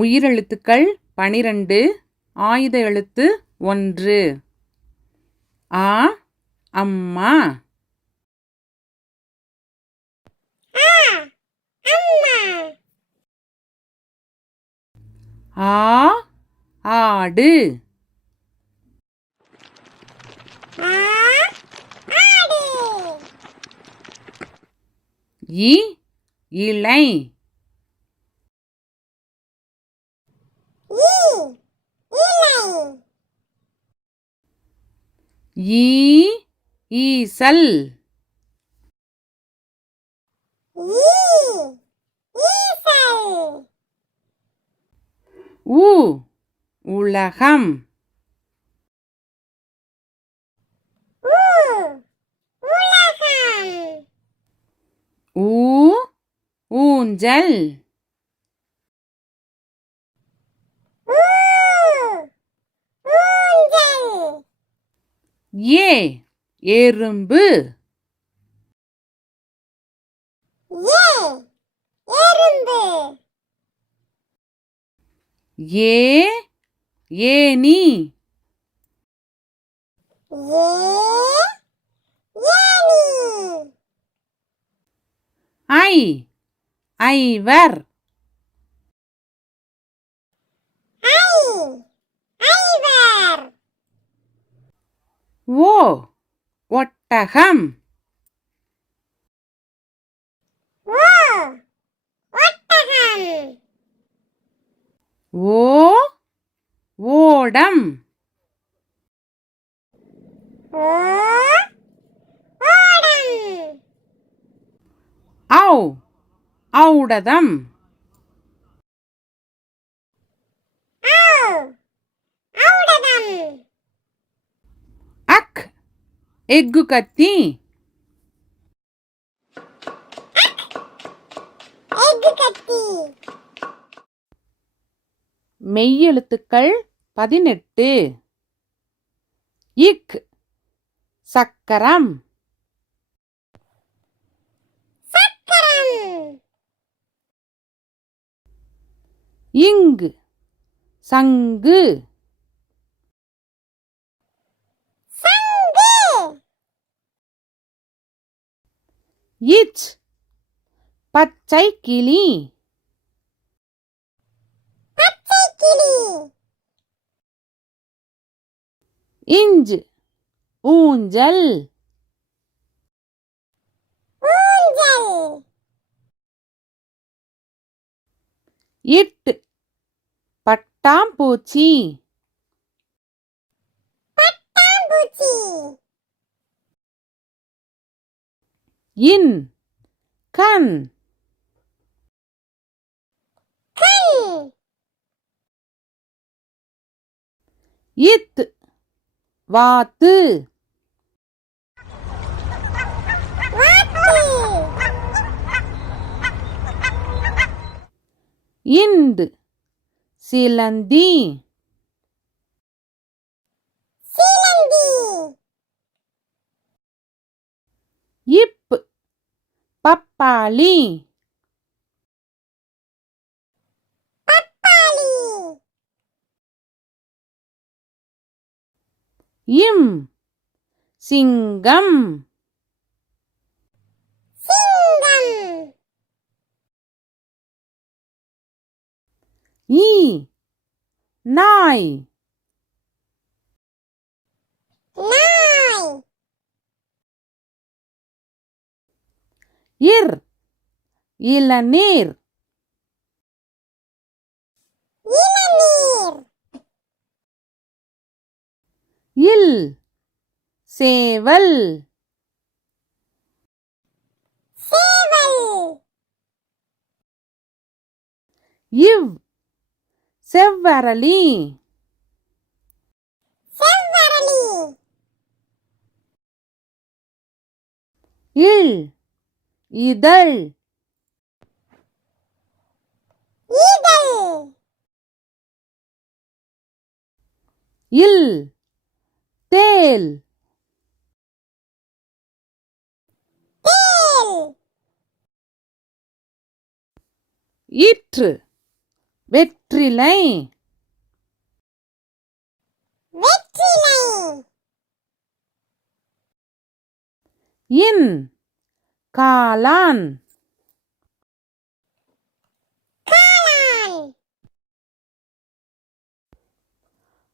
உயிரெழுத்துக்கள் 12 ஆயுத எழுத்து 1 ஆ அம்மா ஆ ஆடு இ இலை ஈ ஈசல் உ உலகம் ஊ ஊஞ்சல் ஏ எறும்பு ஏ ஏனி ஐ ஐவர் ஓ ஒட்டகம் ஓ ஓடம் ஔ ஔடதம் அக் எக்கு கத்தி மெய்யெழுத்துக்கள் 18 இக் சக்கரம் இங்கு சங்கு இச் பச்சை கிளி இஞ்ச் ஊஞ்சல் இட் பட்டாம்பூச்சி இன் கண் இத் வாத்து இந்து சிலந்தி இப் பப்பாளி இம் சிங்கம் ஈ நாய் இர் இளநீர் இல் சேவல் இவ் செவ்வரளி இல் இதழ் இல் தேல் இற்று வெற்றிலை வெற்றிலை இன் காளான் காளான்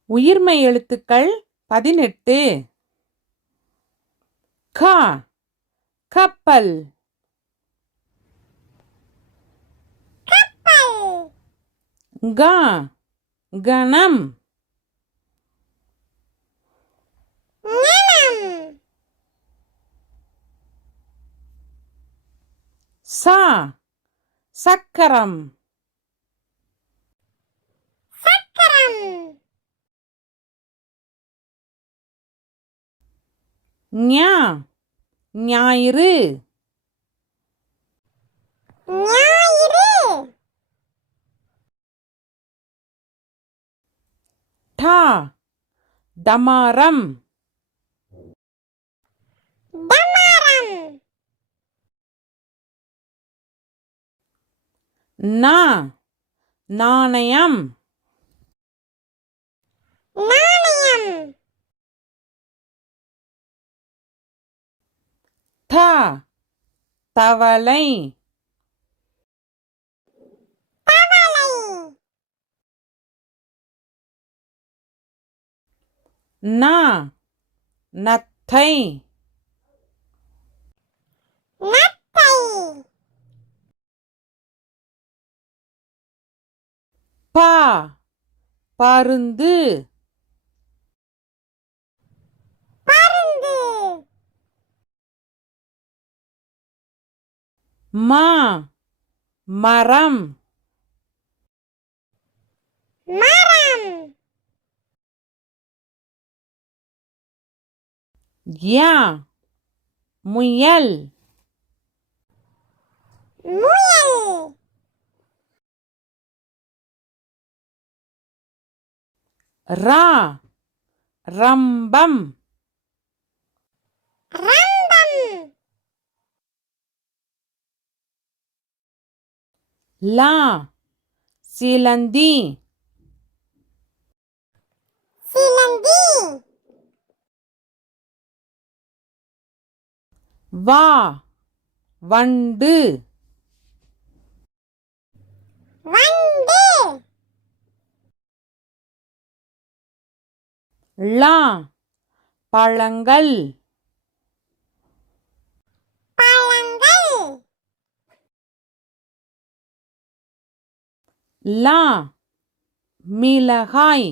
உயிர்மெய் எழுத்துக்கள் 18 க கப்பல் கப்பல் க கணம் ஞனம் ச சக்கரம் சக்கரம் ஞா ஞாயிறு ஞாயிறு ட டமாரம் டமாரம் ந நாணயம் நாணயம் த தவளை தவளை ந நத்தை நத்தை ப பருந்து பருந்து ம மரம் மரம் ய முயல் முயல் ர ரம்பம் ரம்பம் ல சிலந்தி சிலந்தி வ வண்டு வண்டு ள பழங்கள் பழங்கள் ல மிளகாய்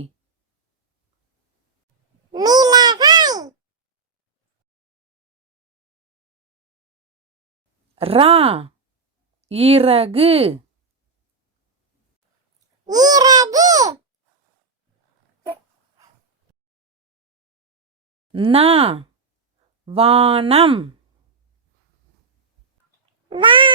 மிளகாய் ர இறகு இறகு ந வானம் வானம்